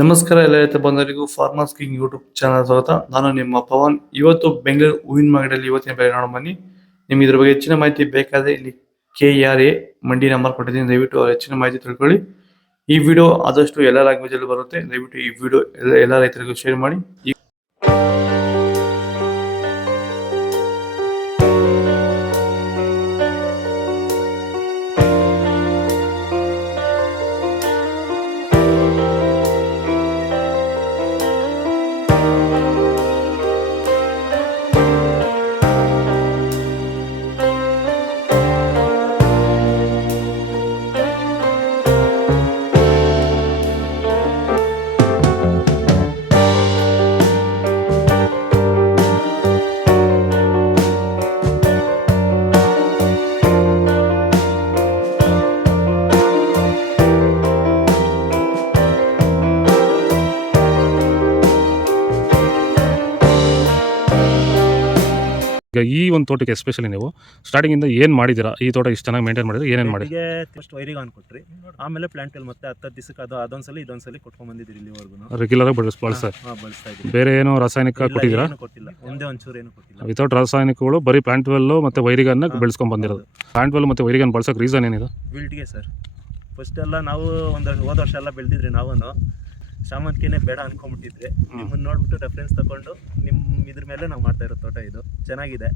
ನಮಸ್ಕಾರ ಎಲ್ಲ ರೈತ ಬಂಧುಗಳಿಗೂ ಫಾರ್ಮರ್ಸ್ ಕಿಂಗ್ ಯೂಟ್ಯೂಬ್ ಚಾನಲ್ ಸ್ವಾಗತ. ನಾನು ನಿಮ್ಮ ಪವನ್. ಇವತ್ತು ಬೆಂಗಳೂರು ಹೂವಿನ ಮಾರ್ಕೆಟಲ್ಲಿ ಇವತ್ತಿನ ಬೆಲೆ ನೋಡೋಣ ಬನ್ನಿ. ನಿಮ್ಗೆ ಇದ್ರ ಬಗ್ಗೆ ಹೆಚ್ಚಿನ ಮಾಹಿತಿ ಬೇಕಾದ್ರೆ ಇಲ್ಲಿ KRA ಮಂಡಿ ನಂಬರ್ ಕೊಟ್ಟಿದ್ದೀನಿ, ದಯವಿಟ್ಟು ಹೆಚ್ಚಿನ ಮಾಹಿತಿ ತಿಳ್ಕೊಳ್ಳಿ. ಈ ವಿಡಿಯೋ ಆದಷ್ಟು ಎಲ್ಲ ಲ್ಯಾಂಗ್ವೇಜ್ ಅಲ್ಲಿ ಬರುತ್ತೆ, ದಯವಿಟ್ಟು ಈ ವಿಡಿಯೋ ಎಲ್ಲ ರೈತರಿಗೂ ಶೇರ್ ಮಾಡಿ. ಈಗ ಈ ಒಂದು ತೋಟಕ್ಕೆ ಎಸ್ಪೆಷಲಿ ನೀವು ಸ್ಟಾರ್ಟಿಂಗಿಂದ ಏನು ಮಾಡಿದ್ದೀರಾ? ಈ ತೋಟ ಇಷ್ಟು ಚೆನ್ನಾಗಿ ಮೇಂಟೈನ್ ಮಾಡಿದ್ರೆ ಏನೇನು ಮಾಡಿ? ಫಸ್ಟ್ ವೈರಿಗೆ ಕೊಟ್ರಿ, ಆಮೇಲೆ ಪ್ಲಾಂಟ್ ಮತ್ತೆ 10 ದಿವಸಕ್ಕೆ ಅದೊಂದ್ಸಲಿ ಇದೊಂದ್ಸಲಿ ಕೊಟ್ಕೊಂಡ್ ಬಂದಿದ್ದೀರಿ ಇಲ್ಲಿವರೆಗೂ. ರೆಗ್ಯುಲರ್ ಆಗಿ ಬಳಸ್ತಾ ಇದ್ದೀವಿ. ಬೇರೆ ಏನು ರಾಸಾಯನಿಕ ಕೊಟ್ಟಿದ್ದೀರಾ? ಕೊಟ್ಟಿಲ್ಲ, ಒಂದೇ ಒಂಚೂರು ಏನು ಕೊಟ್ಟಿಲ್ಲ. ವಿತೌಟ್ ರಾಸಾಯನಿಕಗಳು ಬರೀ ಪ್ಲಾಂಟ್ ವೆಲ್ಲು ಮತ್ತು ವೈರಿಗನ್ನ ಬೆಳೆಸ್ಕೊಂಡು ಬಂದಿರೋದು. ಪ್ಲಾಂಟ್ ವೆಲ್ ಮತ್ತು ವೈರಿಗನ್ ಬಳಸೋಕೆ ರೀಸನ್ ಏನಿದೆ? ವಿಲ್ಟ್ಗೆ ಸರ್. ಫಸ್ಟ್ ಎಲ್ಲ ನಾವು ಹೋದ ವರ್ಷ ಎಲ್ಲ ಬೆಳೆದಿದ್ರಿ, ನಾವು ಶಾಮಂತಿಗೆನೇ ಬೇಡ ಅನ್ಕೊಂಡ್ಬಿಟ್ಟಿದ್ರಿ. ನಿಮ್ಮನ್ನ ನೋಡ್ಬಿಟ್ಟು ರೆಫರೆನ್ಸ್ ತಗೊಂಡು ನಿಮ್ಮ ಇದ್ರ ಮೇಲೆ ನಾವು ಮಾಡ್ತಾ ಇರೋ ತೋಟ ಇದು ಚೆನ್ನಾಗಿದೆ.